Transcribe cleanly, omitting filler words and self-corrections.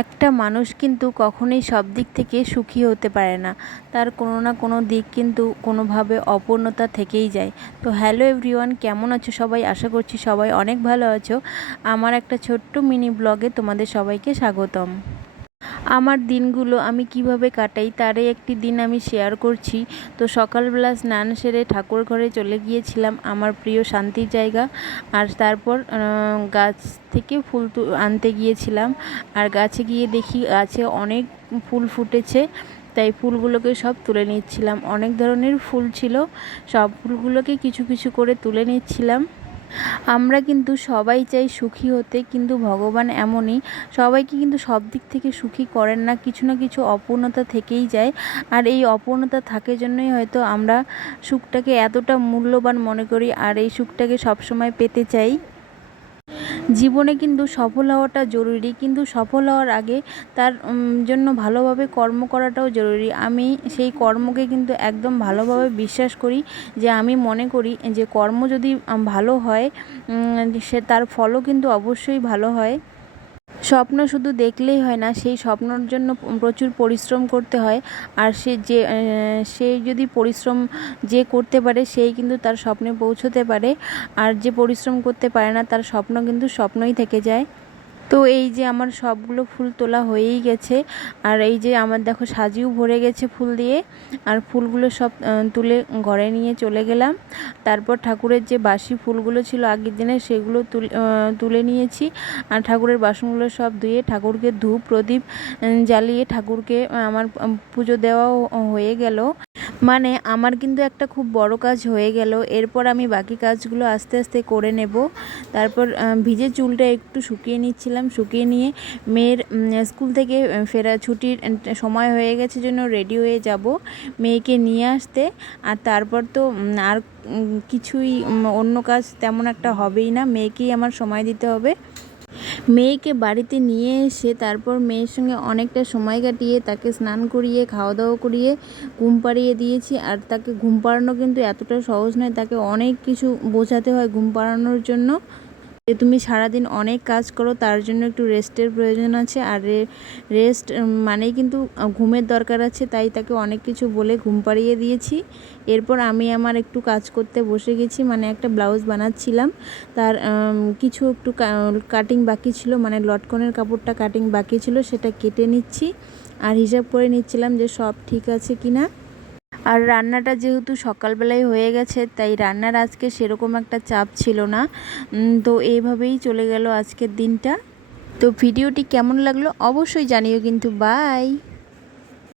একটা মানুষ কিন্তু কখনোই সব দিক থেকে সুখী হতে পারে না, তার কোনো না কোনো দিক কিন্তু কোনোভাবে অপূর্ণতা থেকেই যায়। তো হ্যালো এভরিওয়ান, কেমন আছো সবাই? আশা করছি সবাই অনেক ভালো আছো। আমার একটা ছোট্ট মিনি ব্লগে তোমাদের সবাইকে স্বাগতম। আমার দিনগুলো আমি কিভাবে কাটাই তারই একটি দিন আমি শেয়ার করছি। তো সকালবেলা স্নান সেরে ঠাকুর ঘরে চলে গিয়েছিলাম, আমার প্রিয় শান্তির জায়গা। আর তারপর গাছ থেকে ফুল আনতে গিয়েছিলাম। আর গাছে গিয়ে দেখি গাছে অনেক ফুল ফুটেছে, তাই ফুলগুলোকে সব তুলে নিচ্ছিলাম। অনেক ধরনের ফুল ছিল, সব ফুলগুলোকে কিছু কিছু করে তুলে নিচ্ছিলাম। আমরা কিন্তু সবাই চাই সুখী হতে, কিন্তু ভগবান এমনই, সবাইকে কিন্তু সব দিক থেকে সুখী করেন না, কিছু না কিছু অপূর্ণতা থেকেই যায়। আর এই অপূর্ণতা থাকে জন্যই হয়তো আমরা সুখটাকে এতটা মূল্যবান মনে করি আর এই সুখটাকে সবসময় পেতে চাই। জীবনে কিন্তু সফল হওয়াটা জরুরি, কিন্তু সফল হওয়ার আগে তার জন্য ভালোভাবে কর্ম করাটাও জরুরি। আমি সেই কর্মকে কিন্তু একদম ভালোভাবে বিশ্বাস করি, যে আমি মনে করি যে কর্ম যদি ভালো হয় সে তার ফলও কিন্তু অবশ্যই ভালো হয়। স্বপ্ন শুধু দেখলেই হয় না, সেই স্বপ্নর জন্য প্রচুর পরিশ্রম করতে হয়। আর সে যদি পরিশ্রম যে করতে পারে সেই কিন্তু তার স্বপ্নে পৌঁছতে পারে। আর যে পরিশ্রম করতে পারে না তার স্বপ্ন কিন্তু স্বপ্নই থেকে যায়। তো এই যে আমার সবগুলো ফুল তোলা হয়েই গেছে, আর এই যে আমার দেখো সাজিও ভরে গেছে ফুল দিয়ে। আর ফুলগুলো সব তুলে ঘরে নিয়ে চলে গেলাম। তারপর ঠাকুরের যে বাসি ফুলগুলো ছিল আগের দিনে সেগুলো তুলে নিয়েছি। আর ঠাকুরের বাসনগুলো সব ধুয়ে ঠাকুরকে ধূপ প্রদীপ জ্বালিয়ে ঠাকুরকে আমার পুজো দেওয়াও হয়ে গেল। মানে আমার কিন্তু একটা খুব বড় কাজ হয়ে গেল। এরপর আমি বাকি কাজগুলো আস্তে আস্তে করে নেব। তারপর ভিজে চুলটা একটু শুকিয়ে নিচ্ছিলাম, শুকিয়ে নিয়ে মেয়ের স্কুল থেকে ফেরা ছুটির সময় হয়ে গেছে জন্য রেডি হয়ে যাব মেয়েকে নিয়ে আসতে। আর তারপর তো আর কিছুই অন্য কাজ তেমন একটা হবেই না, মেয়েকেই আমার সময় দিতে হবে। মেয়েকে বাড়িতে নিয়ে এসে তারপর মেয়ের সঙ্গে অনেকটা সময় কাটিয়ে তাকে স্নান করিয়ে খাওয়া দাওয়া করিয়ে ঘুম পাড়িয়ে দিয়েছি। আর তাকে ঘুম পাড়ানো কিন্তু এতটা সহজ নয়, তাকে অনেক কিছু বোঝাতে হয় ঘুম পাড়ানোর জন্য। যে তুমি সারাদিন অনেক কাজ করো, তার জন্য একটু রেস্টের প্রয়োজন আছে। আর রেস্ট মানেই কিন্তু ঘুমের দরকার আছে, তাই তাকে অনেক কিছু বলে ঘুম পাড়িয়ে দিয়েছি। এরপর আমি আমার একটু কাজ করতে বসে গেছি, মানে একটা ব্লাউজ বানাচ্ছিলাম। তার কিছু একটু কাটিং বাকি ছিল, মানে লটকনের কাপড়টা কাটিং বাকি ছিল, সেটা কেটে নিচ্ছি। আর হিসাব করে নিচ্ছিলাম যে সব ঠিক আছে কিনা। আর রান্নাটা যেহেতু সকালবেলায় হয়ে গেছে, তাই রান্নার আজকে সেরকম একটা চাপ ছিল না। তো এইভাবেই চলে গেল আজকের দিনটা। তো ভিডিওটি কেমন লাগলো অবশ্যই জানিও কিন্তু। বাই।